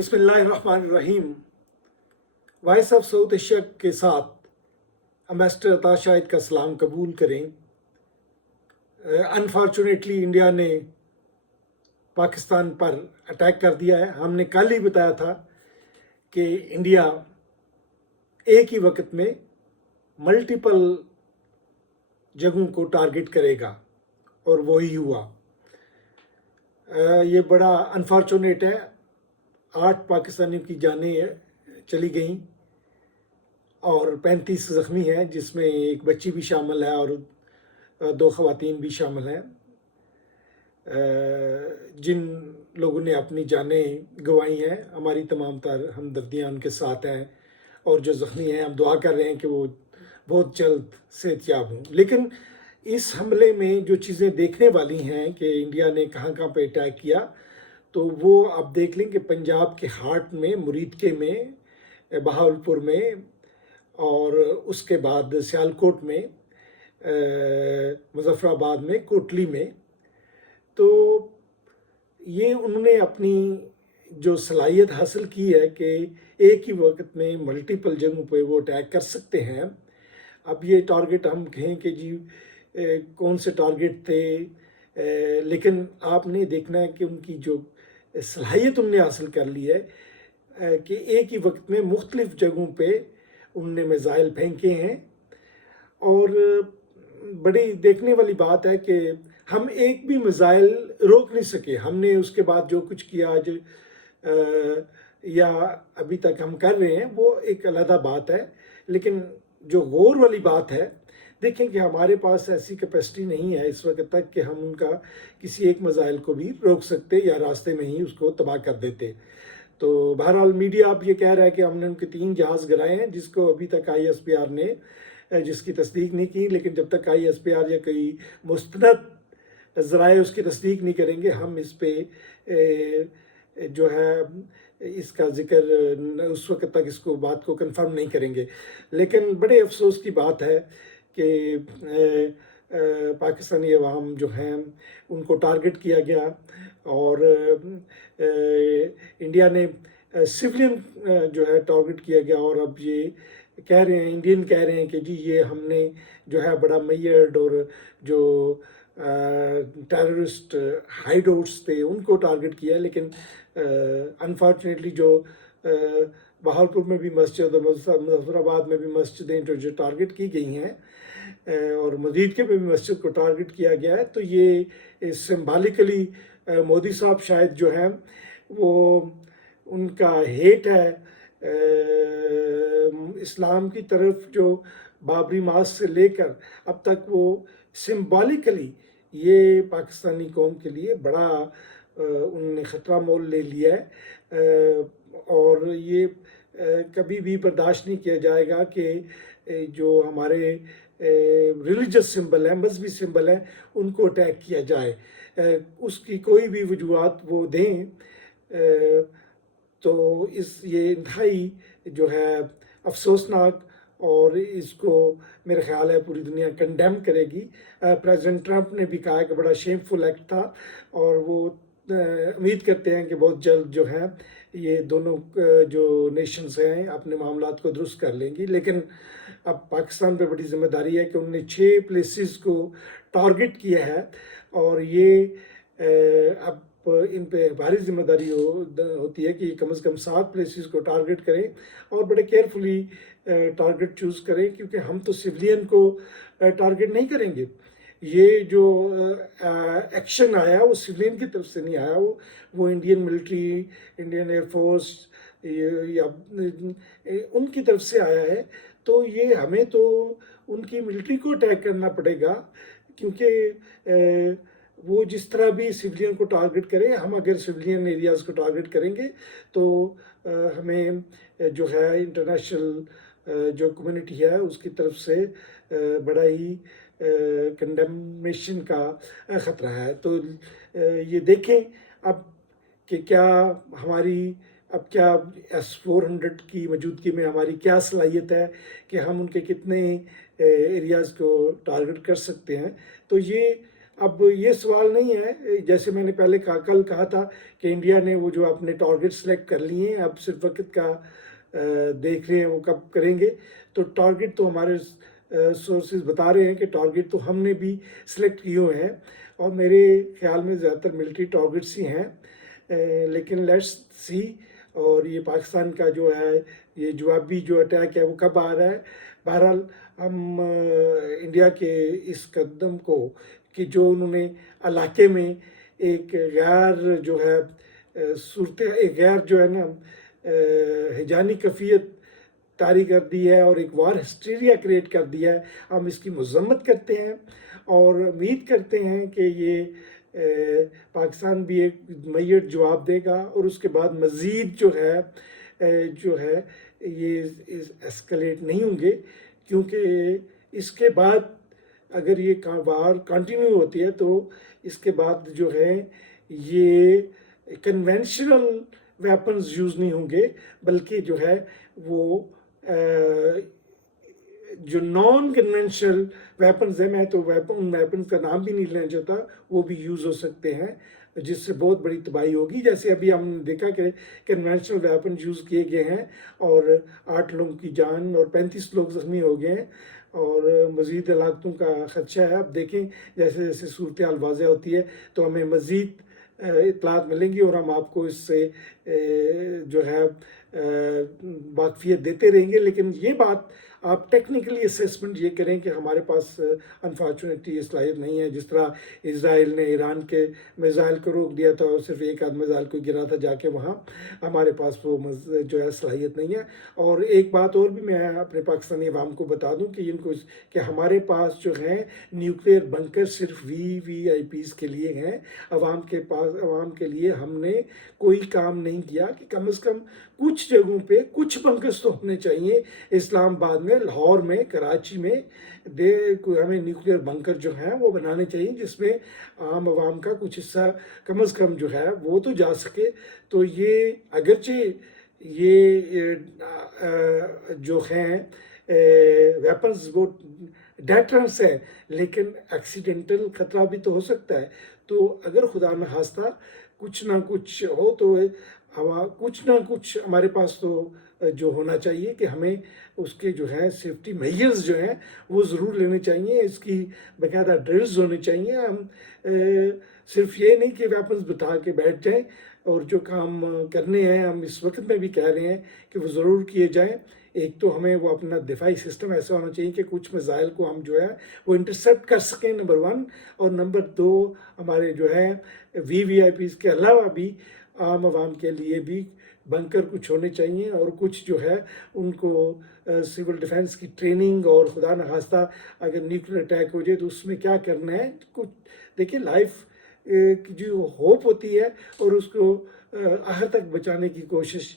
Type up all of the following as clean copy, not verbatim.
बिस्मिल्लाहिर्रहमानिर्रहीम। Voice of south Asia के साथ एम्बेसडर अता शाहिद का सलाम कबूल करें। अनफॉर्चुनेटली इंडिया ने पाकिस्तान पर अटैक कर दिया है। हमने कल ही बताया था कि इंडिया एक ही वक्त में मल्टीपल जगहों को टारगेट करेगा और वही हुआ। ये बड़ा अनफॉर्चुनेट है। 8 पाकिस्तानियों की जानें चली गईं और 35 ज़ख्मी हैं, जिसमें एक बच्ची भी शामिल है और 2 ख़वातीन भी शामिल हैं। जिन लोगों ने अपनी जानें गंवाई हैं, हमारी तमाम तर हमदर्दियाँ उनके साथ हैं, और जो ज़ख्मी हैं हम दुआ कर रहे हैं कि वो बहुत जल्द सेहतयाब हों। लेकिन इस हमले में जो चीज़ें देखने वाली हैं कि इंडिया ने कहाँ कहाँ पे अटैक किया, तो वो आप देख लें कि पंजाब के हार्ट में, मुरीदके में, बहावलपुर में, और उसके बाद सियालकोट में, मुजफ्फराबाद में, कोटली में। तो ये उन्होंने अपनी जो सलाहियत हासिल की है कि एक ही वक्त में मल्टीपल जगहों पे वो अटैक कर सकते हैं। अब ये टारगेट हम कहें कि जी कौन से टारगेट थे, लेकिन आपने देखना है कि उनकी जो सलाहियत उनने हासिल कर ली है कि एक ही वक्त में मुख्तलिफ जगहों पे उनने मिसाइल फेंके हैं। और बड़ी देखने वाली बात है कि हम एक भी मिसाइल रोक नहीं सके। हमने उसके बाद जो कुछ किया आज या अभी तक हम कर रहे हैं वो एक अलग बात है, लेकिन जो गौर वाली बात है, देखें कि हमारे पास ऐसी कैपेसिटी नहीं है इस वक्त तक कि हम उनका किसी एक मिसाइल को भी रोक सकते या रास्ते में ही उसको तबाह कर देते। तो बहरहाल मीडिया अब ये कह रहा है कि हमने उनके 3 जहाज़ गिराए हैं, जिसको अभी तक ISPR ने जिसकी तस्दीक नहीं की। लेकिन जब तक ISPR या कोई मुस्तनद ज़राए उसकी तस्दीक नहीं करेंगे, हम इस पे जो है इसका ज़िक्र उस वक्त तक इसको बात को कंफर्म नहीं करेंगे। लेकिन बड़े अफसोस की बात है कि पाकिस्तानी अवाम जो हैं उनको टारगेट किया गया, और इंडिया ने सिविलियन जो है टारगेट किया गया। और अब ये कह रहे हैं, इंडियन कह रहे हैं कि जी ये हमने जो है बड़ा मैयर्ड और जो टेररिस्ट हाइडआउट्स थे उनको टारगेट किया। लेकिन अनफॉर्चुनेटली जो बहावलपुर में भी मस्जिद और मुजफ्फराबाद में भी मस्जिदें जो टारगेट की गई हैं, और मजीदके में भी मस्जिद को टारगेट किया गया है। तो ये सिम्बॉलिकली मोदी साहब शायद जो है वो उनका हेट है इस्लाम की तरफ, जो बाबरी मास से लेकर अब तक वो सिम्बॉलिकली ये पाकिस्तानी कौम के लिए बड़ा उन्होंने ख़तरा मोल ले लिया है। और ये कभी भी बर्दाश्त नहीं किया जाएगा कि जो हमारे रिलीजियस सिंबल हैं, मजहबी सिंबल हैं, उनको अटैक किया जाए। उसकी कोई भी वजूहत वो दें तो ये इंतहाई जो है अफसोसनाक, और इसको मेरे ख्याल है पूरी दुनिया कंडेम करेगी। प्रेसिडेंट ट्रंप ने भी कहा कि बड़ा शेमफुल एक्ट था, और वो उम्मीद करते हैं कि बहुत जल्द जो है ये दोनों जो नेशंस हैं अपने मामलात को दुरुस्त कर लेंगी। लेकिन अब पाकिस्तान पे बड़ी जिम्मेदारी है कि उन्होंने 6 प्लेसेस को टारगेट किया है, और ये अब इन पे भारी जिम्मेदारी होती है कि कम से कम 7 प्लेसेस को टारगेट करें, और बड़े केयरफुली टारगेट चूज़ करें, क्योंकि हम तो सिविलियन को टारगेट नहीं करेंगे। ये जो एक्शन आया वो सिविलियन की तरफ से नहीं आया, वो इंडियन मिलिट्री, इंडियन एयरफोर्स या उनकी तरफ से आया है। तो ये हमें तो उनकी मिलिट्री को अटैक करना पड़ेगा, क्योंकि वो जिस तरह भी सिविलियन को टारगेट करें, हम अगर सिविलियन एरियाज़ को टारगेट करेंगे तो हमें जो है इंटरनेशनल जो कम्युनिटी है उसकी तरफ से बड़ा ही कंडेमनेशन का ख़तरा है। तो ये देखें अब कि क्या हमारी अब क्या S-400 की मौजूदगी में हमारी क्या सलाहियत है कि हम उनके कितने एरियाज़ को टारगेट कर सकते हैं। तो ये اب یہ سوال نہیں ہے، جیسے میں نے پہلے کل کہا تھا کہ انڈیا نے وہ جو اپنے ٹارگٹ سلیکٹ کر لیے ہیں، اب صرف وقت کا دیکھ رہے ہیں وہ کب کریں گے. تو ٹارگٹ تو ہمارے سورسز بتا رہے ہیں کہ ٹارگٹ تو ہم نے بھی سلیکٹ کیے ہوئے ہیں، اور میرے خیال میں زیادہ تر ملٹری ٹارگٹس ہی ہیں. لیکن لیٹس سی، اور یہ پاکستان کا جو ہے یہ جوابی جو اٹیک ہے وہ کب آ رہا ہے. بہرحال ہم انڈیا کے اس قدم کو کہ جو انہوں نے علاقے میں ایک غیر جو ہے ایک غیر جو ہے نا ہیجانی کیفیت طاری کر دی ہے اور ایک وار ہسٹیریا کریٹ کر دیا ہے، ہم اس کی مذمت کرتے ہیں اور امید کرتے ہیں کہ یہ پاکستان بھی ایک میٹ جواب دے گا، اور اس کے بعد مزید جو ہے یہ ایسکلیٹ نہیں ہوں گے، کیونکہ اس کے بعد اگر یہ وار کنٹینیو ہوتی ہے تو اس کے بعد جو ہے یہ کنونشنل ویپنز یوز نہیں ہوں گے، بلکہ جو ہے وہ جو نان کنونشنل ویپنز ہیں، میں تو ان ویپنز کا نام بھی نہیں لینا چاہتا، وہ بھی یوز ہو سکتے ہیں، جس سے بہت بڑی تباہی ہوگی. جیسے ابھی ہم نے دیکھا کہ کنونشنل ویپن یوز کیے گئے ہیں اور 8 لوگوں کی جان اور 35 لوگ زخمی ہو گئے ہیں، اور مزید ہلاکتوں کا خدشہ ہے. اب دیکھیں جیسے جیسے صورتحال واضح ہوتی ہے تو ہمیں مزید اطلاعات ملیں گی، اور ہم آپ کو اس سے جو ہے واقفیت دیتے رہیں گے. لیکن یہ بات آپ ٹیکنیکلی اسیسمنٹ یہ کریں کہ ہمارے پاس انفارچونیٹلی یہ صلاحیت نہیں ہے. جس طرح اسرائیل نے ایران کے میزائل کو روک دیا تھا اور صرف ایک آدھ میزائل کو گرا تھا جا کے وہاں، ہمارے پاس وہ جو ہے صلاحیت نہیں ہے. اور ایک بات اور بھی میں اپنے پاکستانی عوام کو بتا دوں کہ ہمارے پاس جو ہیں نیوکلیئر بنکر صرف وی آئی پیز کے لیے ہیں. عوام کے لیے ہم نے کوئی کام نہیں کیا کہ کم از کم کچھ جگہوں پہ کچھ بنکرز تو ہونے چاہیے. اسلام آباد میں، لاہور میں، کراچی میں ہمیں نیوکلیئر بنکر جو ہیں وہ بنانے چاہیے، جس میں عام عوام کا کچھ حصہ کم از کم جو ہے وہ تو جا سکے. تو یہ اگرچہ یہ جو ہیں ویپنز وہ ڈیٹرنس ہیں، لیکن ایکسیڈنٹل خطرہ بھی تو ہو سکتا ہے. تو اگر خدا نخواستہ کچھ نہ کچھ ہو تو کچھ نہ کچھ ہمارے پاس تو جو ہونا چاہیے کہ ہمیں اس کے جو ہے سیفٹی میئرز جو ہیں وہ ضرور لینے چاہیے. اس کی باقاعدہ ڈرلز ہونے چاہیے. ہم صرف یہ نہیں کہ ویپنز بتا کے بیٹھ جائیں، اور جو کام کرنے ہیں ہم اس وقت میں بھی کہہ رہے ہیں کہ وہ ضرور کیے جائیں. ایک تو ہمیں وہ اپنا دفاعی سسٹم ایسا ہونا چاہیے کہ کچھ میزائل کو ہم جو ہے وہ انٹرسیپٹ کر سکیں، نمبر 1. اور نمبر 2 ہمارے جو ہے وی آئی پیز کے علاوہ بھی عام عوام کے لیے بھی بنکر کچھ ہونے چاہیے، اور کچھ جو ہے ان کو سول ڈیفنس کی ٹریننگ، اور خدا نخواستہ اگر نیوکلیر اٹیک ہو جائے تو اس میں کیا کرنا ہے. کچھ دیکھیں، لائف کی جو ہوپ ہوتی ہے اور اس کو آخر تک بچانے کی کوشش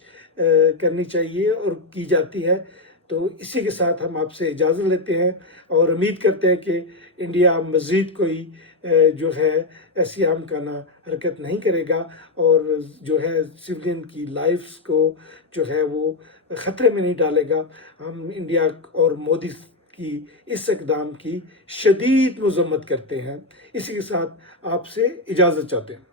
کرنی چاہیے اور کی جاتی ہے. تو اسی کے ساتھ ہم آپ سے اجازت لیتے ہیں اور امید کرتے ہیں کہ انڈیا مزید کوئی جو ہے ایسی عام کانہ حرکت نہیں کرے گا، اور جو ہے سویلین کی لائفز کو جو ہے وہ خطرے میں نہیں ڈالے گا. ہم انڈیا اور مودی کی اس اقدام کی شدید مذمت کرتے ہیں. اسی کے ساتھ آپ سے اجازت چاہتے ہیں.